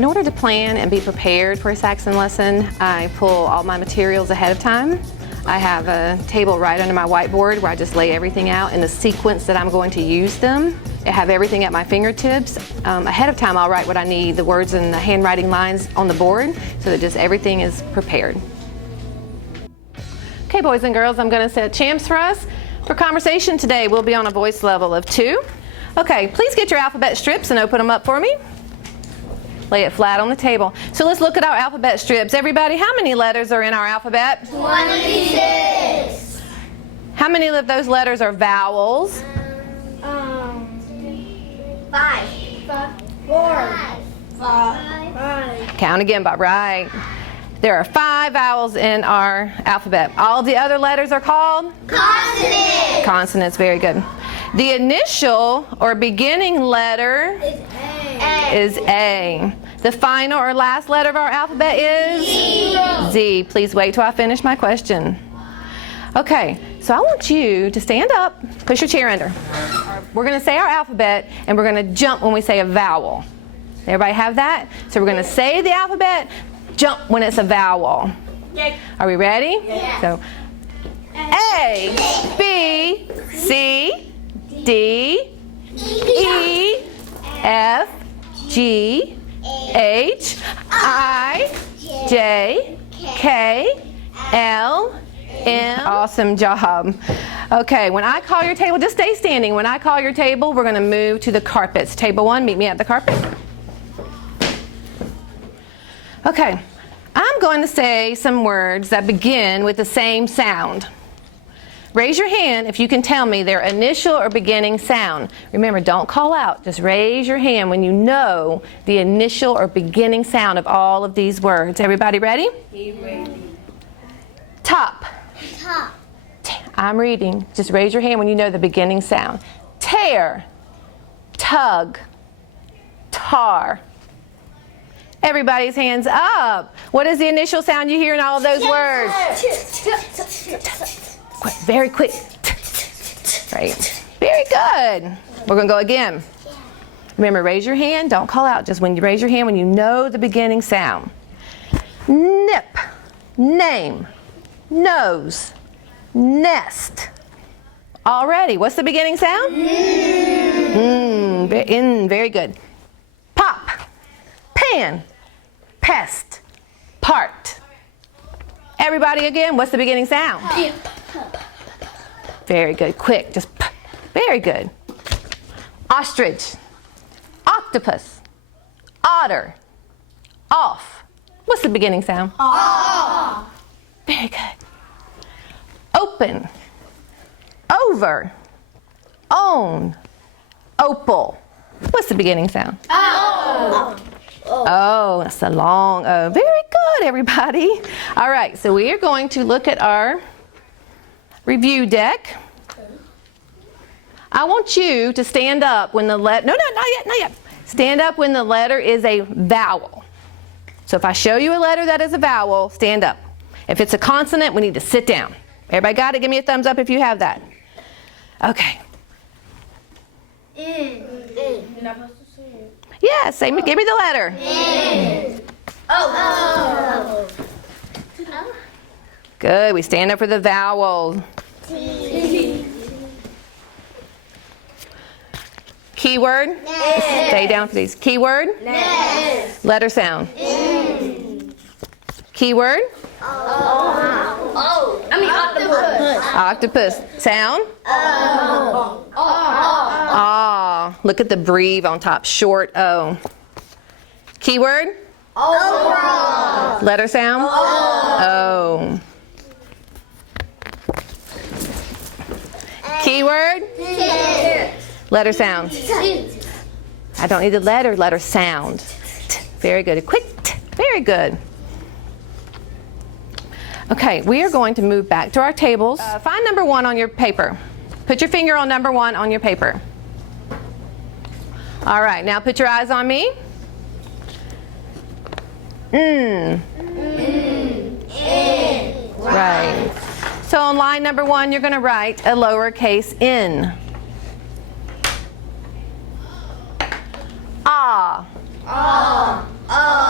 In order to plan and be prepared for a Saxon lesson, I pull all my materials ahead of time. I have a table right under my whiteboard where I just lay everything out in the sequence that I'm going to use them. I have everything at my fingertips. Ahead of time, I'll write what I need, the words and the handwriting lines on the board, so that just everything is prepared. Okay, boys and girls, I'm going to set champs for us. For conversation today, we'll be on a voice level of 2. Okay, please get your alphabet strips and open them up for me. Lay it flat on the table. So let's look at our alphabet strips. Everybody, how many letters are in our alphabet? 26. How many of those letters are vowels? 5. 4. 5. Count again, Bob. Right. There are 5 vowels in our alphabet. All the other letters are called? Consonants. Consonants. Very good. The initial or beginning letter is A. The final or last letter of our alphabet is? Z. Z. Please wait till I finish my question. Okay, so I want you to stand up, push your chair under. We're going to say our alphabet and we're going to jump when we say a vowel. Everybody have that? So we're going to say the alphabet, jump when it's a vowel. Are we ready? Yes. So A, B, C, D, E, F, G, H, I, J, K, L, M. Awesome job. Okay, when I call your table, just stay standing. When I call your table, we're going to move to the carpets. Table 1, meet me at the carpet. Okay, I'm going to say some words that begin with the same sound. Raise your hand if you can tell me their initial or beginning sound. Remember, don't call out. Just raise your hand when you know the initial or beginning sound of all of these words. Everybody ready? Ready. Top. Top. I'm reading. Just raise your hand when you know the beginning sound. Tear. Tug. Tar. Everybody's hands up. What is the initial sound you hear in all of those words? Quick, very quick. Right. Very good. We're going to go again. Remember, raise your hand. Don't call out. Just when you raise your hand when you know the beginning sound. Nip. Name. Nose. Nest. Already. What's the beginning sound? Very good. Pop. Pan. Pest. Part. Everybody again. What's the beginning sound? Very good. Quick. Just p. Very good. Ostrich. Octopus. Otter. Off. What's the beginning sound? Off. Very good. Open. Over. Own. Opal. What's the beginning sound? Oh, that's a long O. Very good, everybody. All right, so we are going to look at our review deck. I want you to stand up when the letter, not yet. Stand up when the letter is a vowel. So if I show you a letter that is a vowel, stand up. If it's a consonant, we need to sit down. Everybody got it? Give me a thumbs up if you have that. Okay. You're not supposed to say it. Yeah, give me the letter. Oh. Good, we stand up for the vowel. Keyword? Stay down for these. Keyword? Letter sound. Keyword? Octopus. Sound? Ah. Look at the breve on top. Short O. Keyword? Letter sound? O. Keyword? Letter sound. I don't need the letter sound. Very good. A quick t. Very good. Okay, we are going to move back to our tables. Find number 1 on your paper. Put your finger on number 1 on your paper. All right, now put your eyes on me. Right. So on line number 1, you're going to write a lowercase n. Ah.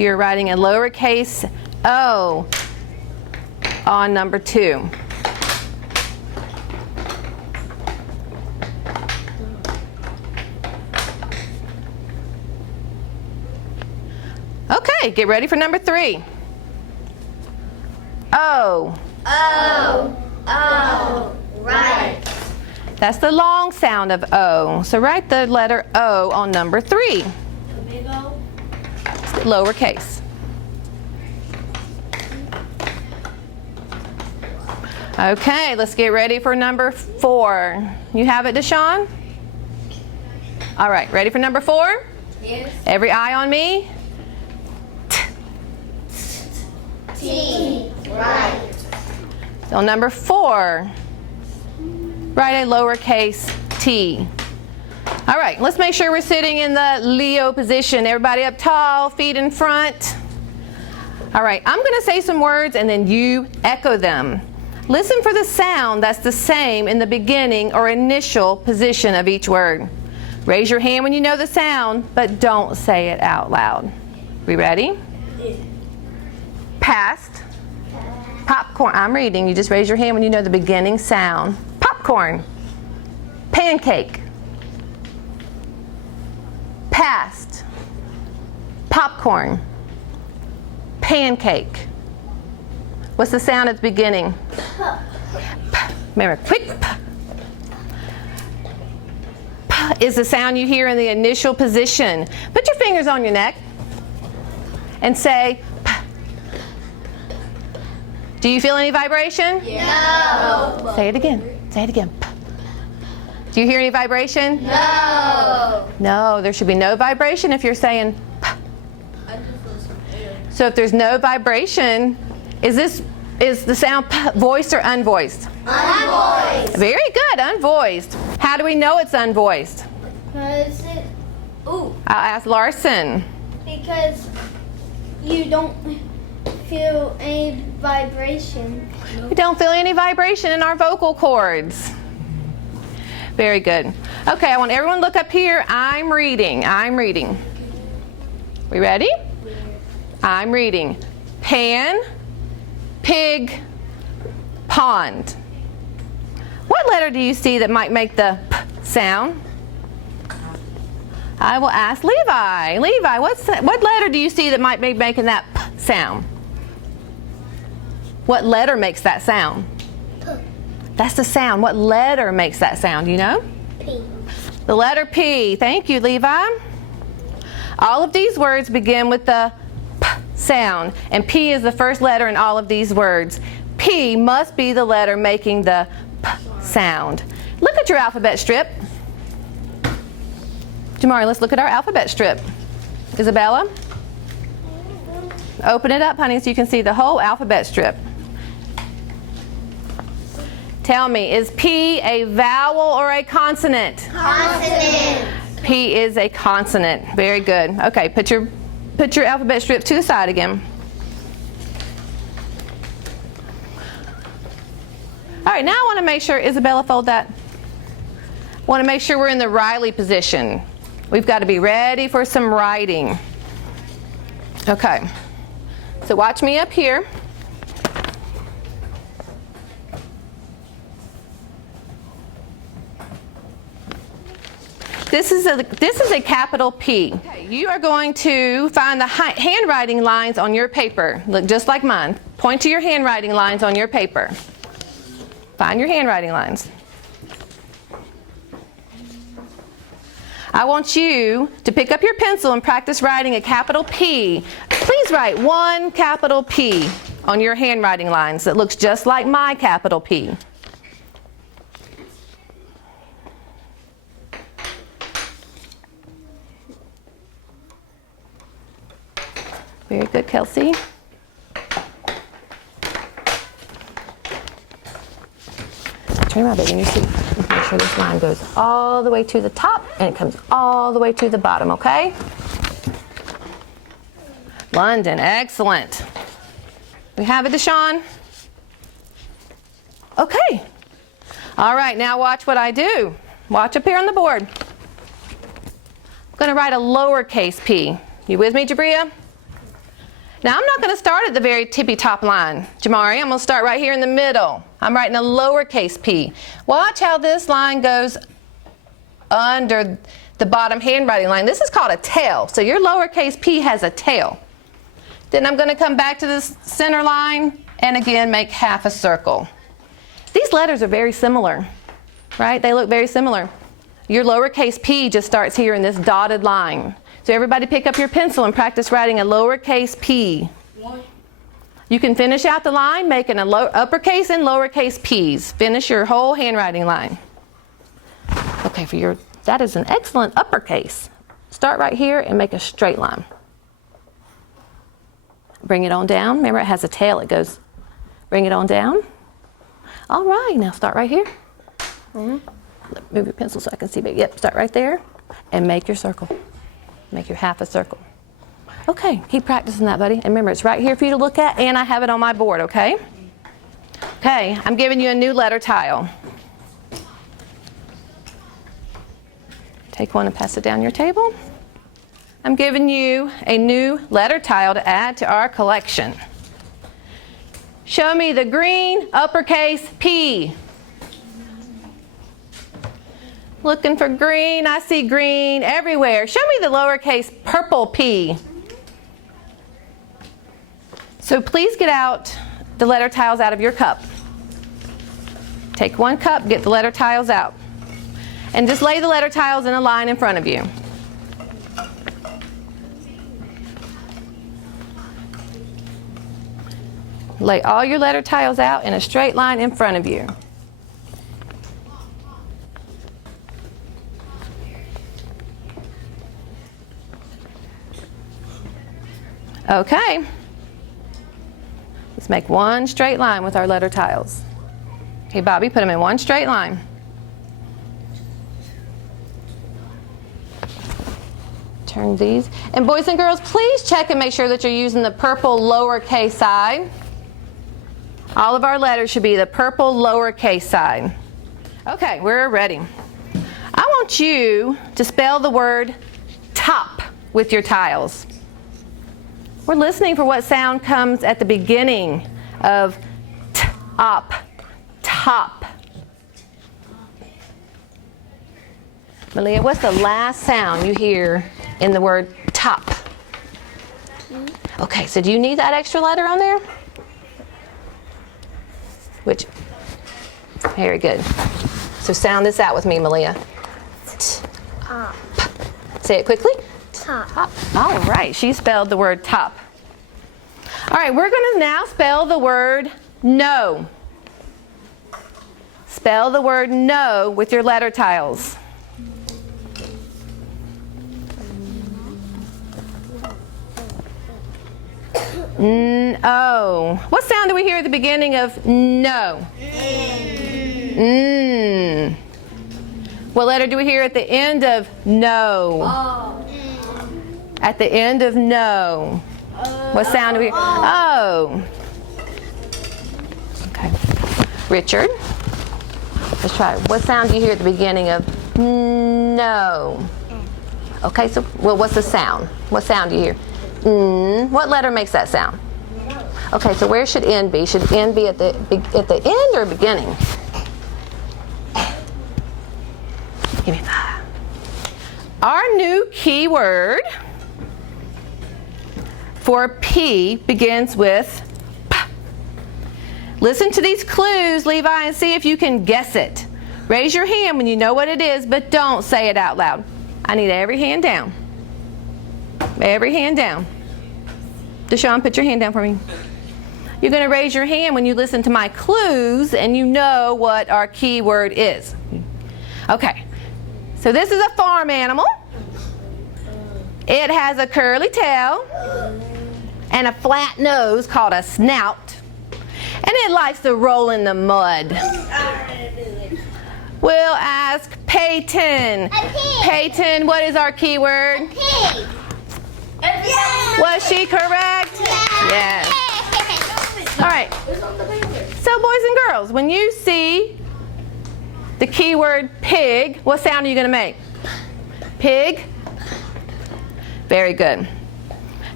You're writing a lowercase o on number 2. Okay, get ready for number 3. O. O. Right. That's the long sound of O. So write the letter O on number 3. Big O. Lowercase. Okay, let's get ready for number 4. You have it, Deshaun? All right, ready for number 4? Yes. Every eye on me. T. Right. So number 4, write a lowercase t. All right, let's make sure we're sitting in the Leo position. Everybody up tall, feet in front. All right, I'm going to say some words and then you echo them. Listen for the sound that's the same in the beginning or initial position of each word. Raise your hand when you know the sound, but don't say it out loud. We ready? Past. Popcorn. I'm reading. You just raise your hand when you know the beginning sound. Popcorn. Pancake. Past. Popcorn. Pancake. What's the sound at the beginning? Remember, quick. P is the sound you hear in the initial position. Put your fingers on your neck and say P. Do you feel any vibration? No. Say it again. Say it again. P. Do you hear any vibration? No. No, there should be no vibration if you're saying P. So if there's no vibration, is the sound P voiced or unvoiced? Unvoiced. Very good, unvoiced. How do we know it's unvoiced? Because I'll ask Larson. because you don't feel any vibration. We don't feel any vibration in our vocal cords. Very good. Okay, I want everyone to look up here. I'm reading. I'm reading. We ready? I'm reading. Pan, pig, pond. What letter do you see that might make the P sound? I will ask Levi. Levi, what letter do you see that might be making that P sound? What letter makes that sound? That's the sound. What letter makes that sound? Do you know? P. The letter P. Thank you, Levi. All of these words begin with the P sound, and P is the first letter in all of these words. P must be the letter making the P sound. Look at your alphabet strip. Jamari, let's look at our alphabet strip. Isabella, open it up, honey, so you can see the whole alphabet strip. Tell me, is P a vowel or a consonant? Consonant. P is a consonant. Very good. Okay, put your alphabet strip to the side again. All right, now I want to make sure, Isabella, fold that. I want to make sure we're in the Riley position. We've got to be ready for some writing. Okay, so watch me up here. This is a capital P. Okay, you are going to find the handwriting lines on your paper. Look just like mine. Point to your handwriting lines on your paper. Find your handwriting lines. I want you to pick up your pencil and practice writing a capital P. Please write one capital P on your handwriting lines that looks just like my capital P. Very good, Kelsey. Turn around, baby, and you see. Make sure this line goes all the way to the top and it comes all the way to the bottom, okay? London, excellent. We have it, Deshaun? Okay. All right, now watch what I do. Watch up here on the board. I'm going to write a lowercase p. You with me, Jabria? Now I'm not going to start at the very tippy top line, Jamari. I'm going to start right here in the middle. I'm writing a lowercase p. Watch how this line goes under the bottom handwriting line. This is called a tail. So your lowercase p has a tail. Then I'm going to come back to this center line and again make half a circle. These letters are very similar, right? They look very similar. Your lowercase p just starts here in this dotted line. So everybody pick up your pencil and practice writing a lowercase p. You can finish out the line making a uppercase and lowercase p's. Finish your whole handwriting line. Okay, that is an excellent uppercase. Start right here and make a straight line. Bring it on down. Remember, it has a tail. It goes, bring it on down. All right, now start right here. Move your pencil so I can see. Yep, start right there and make your circle. Make your half a circle. Okay, keep practicing that, buddy. And remember, it's right here for you to look at, and I have it on my board, okay? Okay, I'm giving you a new letter tile. Take one and pass it down your table. I'm giving you a new letter tile to add to our collection. Show me the green uppercase P. Looking for green. I see green everywhere. Show me the lowercase purple p. So please get out the letter tiles out of your cup. Take one cup, get the letter tiles out. And just lay the letter tiles in a line in front of you. Lay all your letter tiles out in a straight line in front of you. Okay, let's make one straight line with our letter tiles. Okay, Bobby, put them in one straight line. Turn these. And boys and girls, please check and make sure that you're using the purple lowercase side. All of our letters should be the purple lowercase side. Okay, we're ready. I want you to spell the word top with your tiles. We're listening for what sound comes at the beginning of top, top. Malia, what's the last sound you hear in the word top? Okay, so do you need that extra letter on there? Which? Very good. So sound this out with me, Malia. Top. Say it quickly. Top. All right, she spelled the word top. All right, we're going to now spell the word no. Spell the word no with your letter tiles. No. What sound do we hear at the beginning of no? What letter do we hear at the end of no? At the end of no. What sound do we hear? Oh. Okay. Richard, let's try it. What sound do you hear at the beginning of no? Okay, so, well, what's the sound? What sound do you hear? What letter makes that sound? Okay, so where should N be? Should N be at the end or beginning? Give me 5. Our new keyword for P begins with P. Listen to these clues, Levi, and see if you can guess it. Raise your hand when you know what it is, but don't say it out loud. I need every hand down. Every hand down. Deshaun, put your hand down for me. You're going to raise your hand when you listen to my clues and you know what our keyword is. Okay. So this is a farm animal. It has a curly tail and a flat nose called a snout. And it likes to roll in the mud. We'll ask Peyton. Peyton, what is our keyword? Pig. Was she correct? Yes. All right. So boys and girls, when you see the keyword pig, what sound are you going to make? Pig? Very good.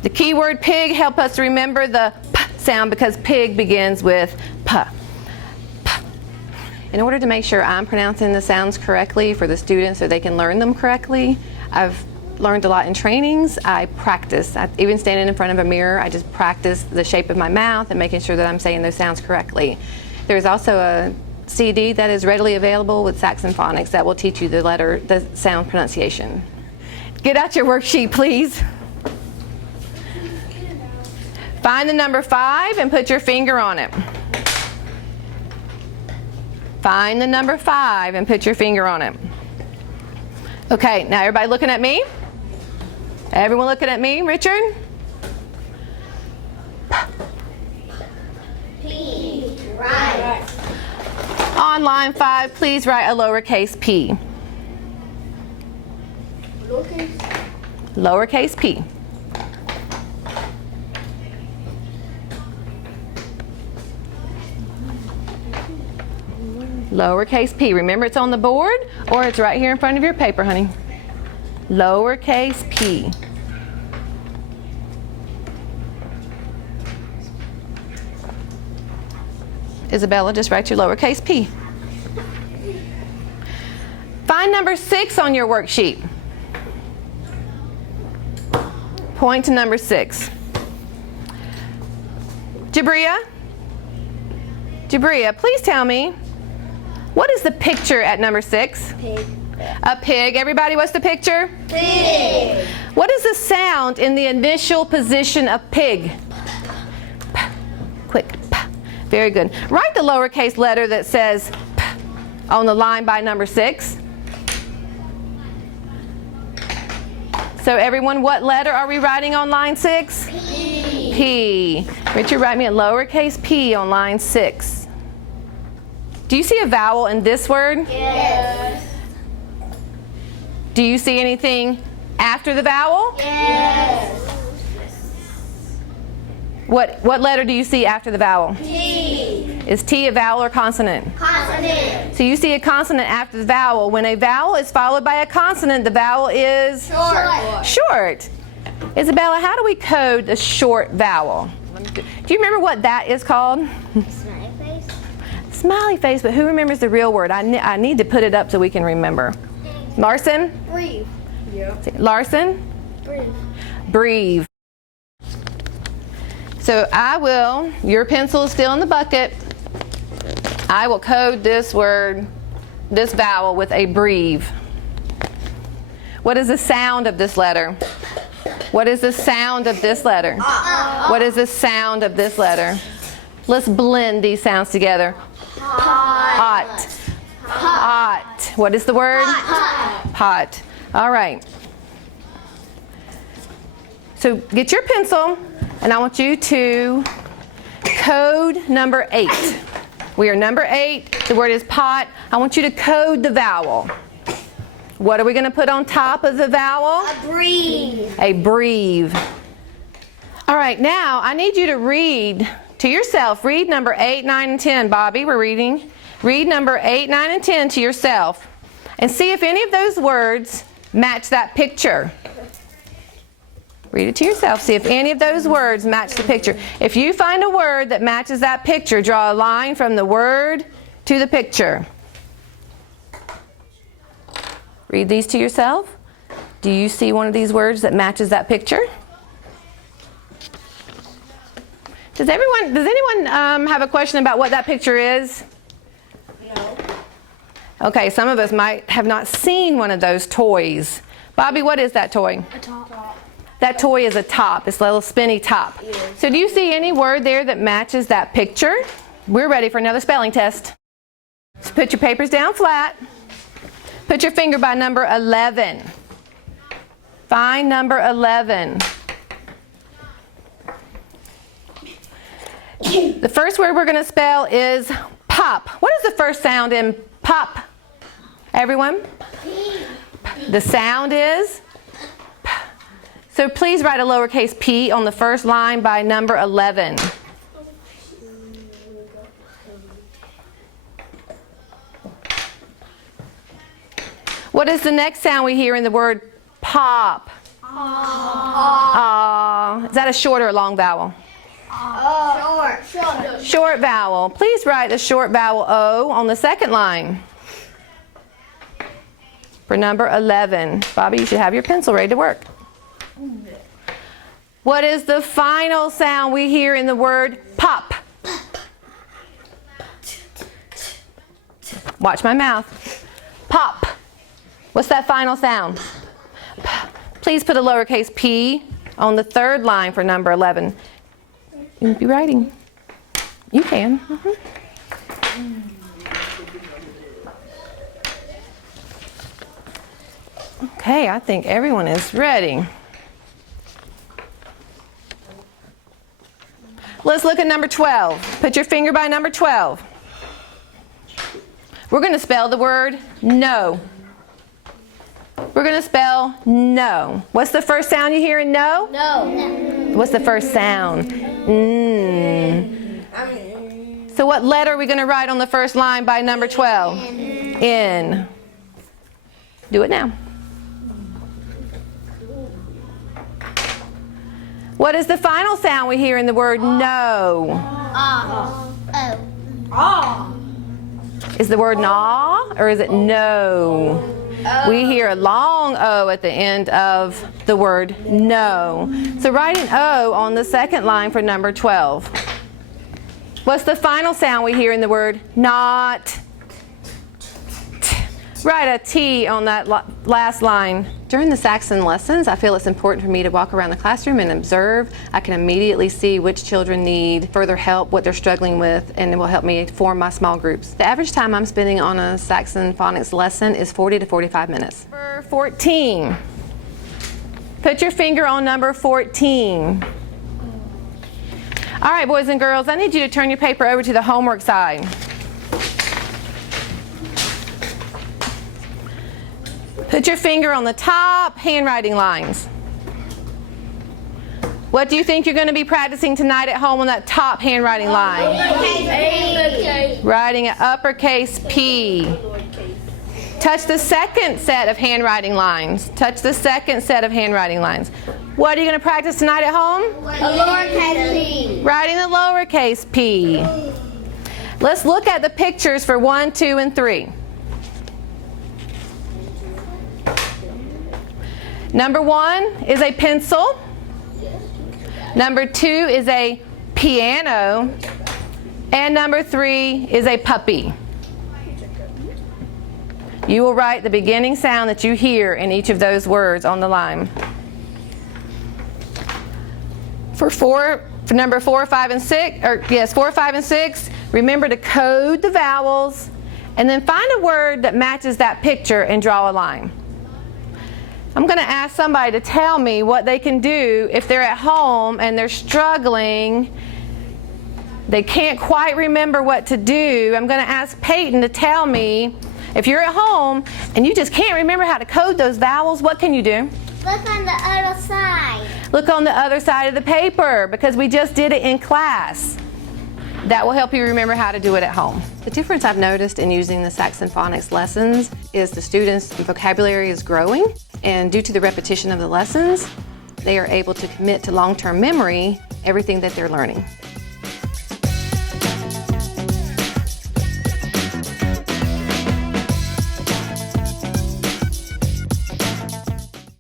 The keyword pig help us remember the p sound because pig begins with p. In order to make sure I'm pronouncing the sounds correctly for the students so they can learn them correctly, I've learned a lot in trainings. I practice. Even standing in front of a mirror, I just practice the shape of my mouth and making sure that I'm saying those sounds correctly. There's also a CD that is readily available with Saxon Phonics that will teach you the sound pronunciation. Get out your worksheet, please. Find the number 5 and put your finger on it. Find the number 5 and put your finger on it. Okay, now everybody looking at me? Everyone looking at me, Richard? P. Right. On line 5, please write a lowercase p. Lowercase p. Lowercase p. Remember, it's on the board or it's right here in front of your paper, honey. Lowercase p. Isabella, just write your lowercase p. Find number 6 on your worksheet. Point to number 6. Jabria, please tell me, what is the picture at number 6? Pig. A pig. Everybody, what's the picture? Pig. What is the sound in the initial position of pig? P. Quick. P. Very good. Write the lowercase letter that says P on the line by number 6. So everyone, what letter are we writing on line 6? P. P. Richard, write me a lowercase p on line 6. Do you see a vowel in this word? Yes. Do you see anything after the vowel? Yes. What letter do you see after the vowel? T. Is T a vowel or consonant? Consonant. So you see a consonant after the vowel. When a vowel is followed by a consonant, the vowel is short. Isabella, how do we code the short vowel? Do you remember what that is called? Smiley face. Smiley face, but who remembers the real word? I need to put it up so we can remember. Larson? Breathe. Larson? Breathe. Breathe. So your pencil is still in the bucket. I will code this word, this vowel with a breathe. What is the sound of this letter? What is the sound of this letter? What is the sound of this letter? Let's blend these sounds together. Pot. Pot. What is the word? Pot. All right. So get your pencil, and I want you to code number 8. We are number 8. The word is pot. I want you to code the vowel. What are we going to put on top of the vowel? A breathe. A breathe. All right, now I need you to read to yourself. Read number 8, 9, and 10. Bobby, we're reading. Read number 8, 9, and 10 to yourself. And see if any of those words match that picture. Read it to yourself. See if any of those words match the picture. If you find a word that matches that picture, draw a line from the word to the picture. Read these to yourself. Do you see one of these words that matches that picture? Does anyone have a question about what that picture is? No. Okay, some of us might have not seen one of those toys. Bobby, what is that toy? A top. That toy is a top. It's a little spinny top. Yes. So do you see any word there that matches that picture? We're ready for another spelling test. So put your papers down flat. Put your finger by number 11. Find number 11. The first word we're going to spell is pop. What is the first sound in pop? Everyone? The sound is p. So please write a lowercase p on the first line by number 11. What is the next sound we hear in the word pop? Is that a short or a long vowel? Short. Short vowel. Please write the short vowel O on the second line for number 11. Bobby, you should have your pencil ready to work. What is the final sound we hear in the word pop? Watch my mouth. Pop. What's that final sound? Please put a lowercase p on the third line for number 11. You can be writing. You can. Okay, I think everyone is ready. Let's look at number 12. Put your finger by number 12. We're going to spell the word no. We're going to spell no. What's the first sound you hear in no? No. What's the first sound? So what letter are we going to write on the first line by number 12? N. Do it now. What is the final sound we hear in the word no? Is the word na or is it no? We hear a long O at the end of the word no. So write an O on the second line for number 12. What's the final sound we hear in the word not? Write a T on that last line. During the Saxon lessons, I feel it's important for me to walk around the classroom and observe. I can immediately see which children need further help, what they're struggling with, and it will help me form my small groups. The average time I'm spending on a Saxon phonics lesson is 40 to 45 minutes. Number 14. Put your finger on number 14. All right, boys and girls, I need you to turn your paper over to the homework side. Put your finger on the top handwriting lines. What do you think you're going to be practicing tonight at home on that top handwriting line? Writing an uppercase P. Touch the second set of handwriting lines. Touch the second set of handwriting lines. What are you going to practice tonight at home? Lowercase p. Writing the lowercase p. Let's look at the pictures for 1, 2, and 3. Number 1 is a pencil. Number 2 is a piano. And number 3 is a puppy. You will write the beginning sound that you hear in each of those words on the line. For number 4, 5, and 6, 4, 5, and 6, remember to code the vowels and then find a word that matches that picture and draw a line. I'm going to ask somebody to tell me what they can do if they're at home and they're struggling. They can't quite remember what to do. I'm going to ask Peyton to tell me, if you're at home and you just can't remember how to code those vowels, what can you do? Look on the other side. Look on the other side of the paper because we just did it in class. That will help you remember how to do it at home. The difference I've noticed in using the Saxon phonics lessons is the students' vocabulary is growing, and due to the repetition of the lessons, they are able to commit to long-term memory everything that they're learning.